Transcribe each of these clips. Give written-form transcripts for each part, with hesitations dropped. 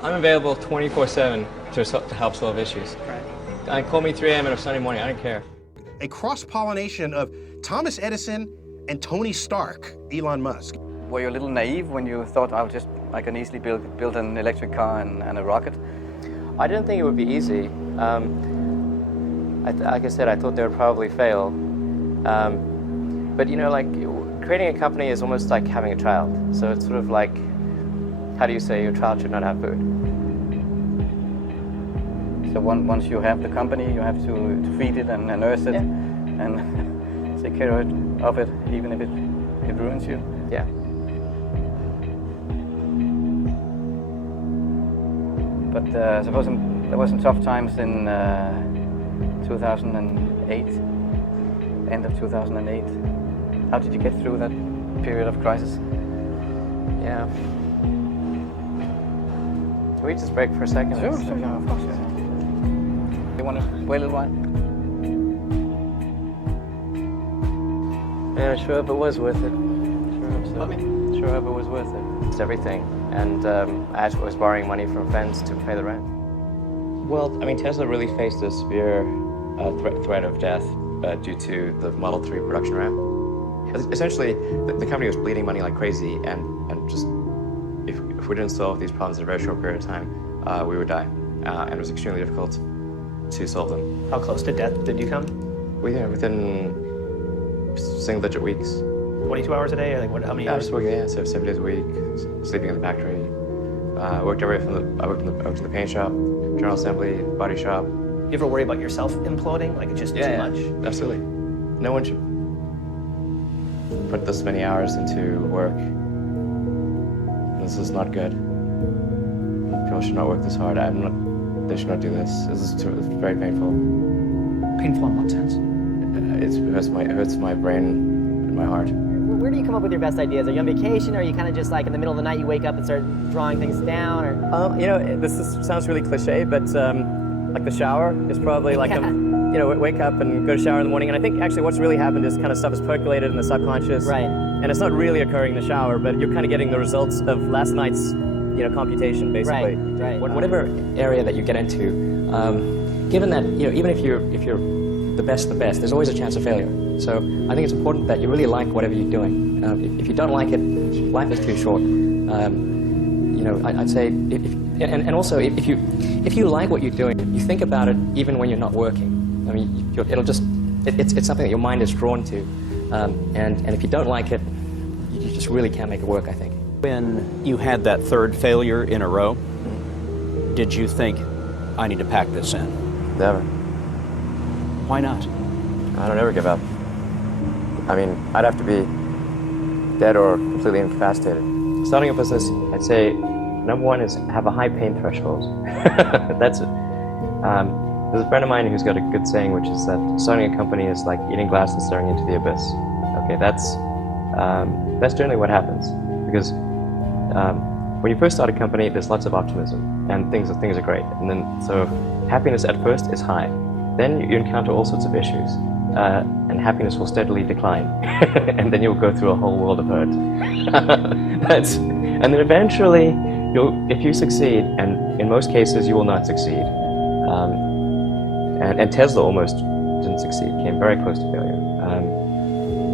I'm available 24/7 to help solve issues. Right. Call me 3 a.m. on a Sunday morning, I don't care. A cross-pollination of Thomas Edison and Tony Stark, Elon Musk. Were you a little naive when you thought I can easily build an electric car and a rocket? I didn't think it would be easy. Like I said, I thought they would probably fail. But you know, like creating a company is almost like having a child. So it's sort of like, how do you say your child should not have food? So once you have the company, you have to feed it and nurse it, Yeah. and take care of it, even if it ruins you. Yeah. But suppose there were some tough times in 2008, end of 2008. How did you get through that period of crisis? Yeah. Can we just break for a second? Sure, of course. Yeah. You want to wait a little while? Yeah, I sure hope it was worth it. Sure hope it was worth it. It's everything. And I was borrowing money from friends to pay the rent. Well, I mean, Tesla really faced a severe threat of death due to the Model 3 production ramp. Essentially, the company was bleeding money like crazy, and just if we didn't solve these problems in a very short period of time, we would die. And it was extremely difficult to solve them. How close to death did you come? Within single-digit weeks. 22 hours a day, or like what? How many I hours? was working, so 7 days a week, sleeping in the factory. I worked in the paint shop, general assembly, body shop. You ever worry about yourself imploding? Like it's just too much? Absolutely. No one should put this many hours into work. This is not good. People should not work this hard. They should not do this. It's very painful. Painful in what sense? It hurts my brain and my heart. Where do you come up with your best ideas? Are you on vacation, or are you kind of just like in the middle of the night you wake up and start drawing things down? Or You know, sounds really cliche, but like the shower is probably like you know, wake up and go to shower in the morning. And I think actually what's really happened is kind of stuff is percolated in the subconscious. Right. And it's not really occurring in the shower, but you're kind of getting the results of last night's, computation, basically. Right. Whatever area that you get into, given that, even if you're the best, there's always a chance of failure. So I think it's important that you really like whatever you're doing. If you don't like it, life is too short. I'd say, and also if you like what you're doing, you think about it even when you're not working. I mean, it's something that your mind is drawn to, and if you don't like it, you just really can't make it work, I think. When you had that third failure in a row, did you think, I need to pack this in? Never. Why not? I don't ever give up. I mean, I'd have to be dead or completely incapacitated. Starting a business, I'd say, number one is have a high pain threshold. That's it. There's a friend of mine who's got a good saying, which is that starting a company is like eating glass and staring into the abyss. Okay, that's generally what happens, because when you first start a company, there's lots of optimism and things are great, and then so happiness at first is high. Then you encounter all sorts of issues, and happiness will steadily decline, and then you'll go through a whole world of hurt. And then eventually, if you succeed, and in most cases you will not succeed. And Tesla almost didn't succeed, came very close to failure.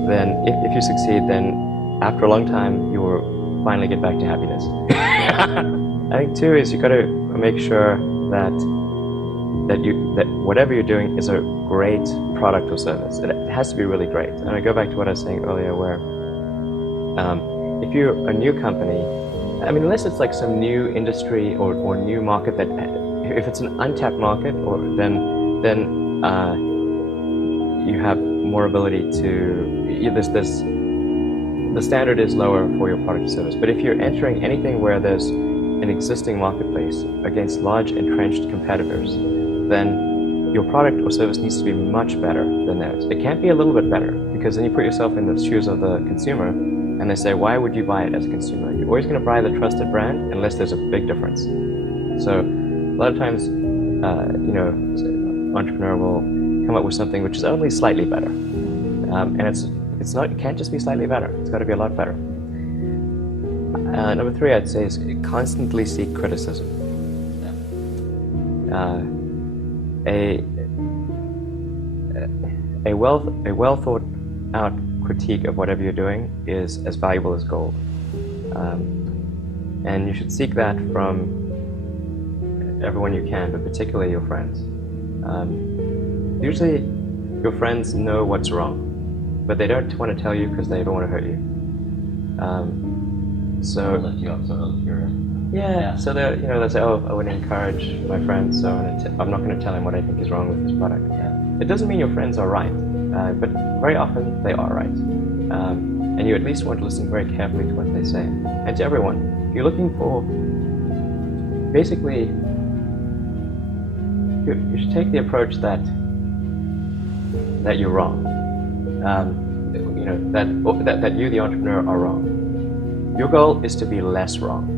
Then if you succeed, then after a long time, you will finally get back to happiness. I think too is you got to make sure that whatever you're doing is a great product or service. It has to be really great. And I go back to what I was saying earlier, where if you're a new company, I mean, unless it's like some new industry or new market that, if it's an untapped market, then you have more ability to, the standard is lower for your product or service. But if you're entering anything where there's an existing marketplace against large entrenched competitors, then your product or service needs to be much better than theirs. It can't be a little bit better, because then you put yourself in the shoes of the consumer, and they say, why would you buy it as a consumer? You're always going to buy the trusted brand unless there's a big difference. So a lot of times, an entrepreneur will come up with something which is only slightly better, and it can't just be slightly better. It's got to be a lot better. Number three, I'd say, is constantly seek criticism. A well thought out critique of whatever you're doing is as valuable as gold, and you should seek that from everyone you can, but particularly your friends. Usually, your friends know what's wrong, but they don't want to tell you because they don't want to hurt you. So lift you up, sort of. yeah, so they say, oh, I would encourage my friend, so I'm not going to tell him what I think is wrong with this product. It doesn't mean your friends are right, but very often they are right. And you at least want to listen very carefully to what they say. And to everyone, if you're looking for, basically, you should take the approach that you're wrong. That you, the entrepreneur, are wrong. Your goal is to be less wrong.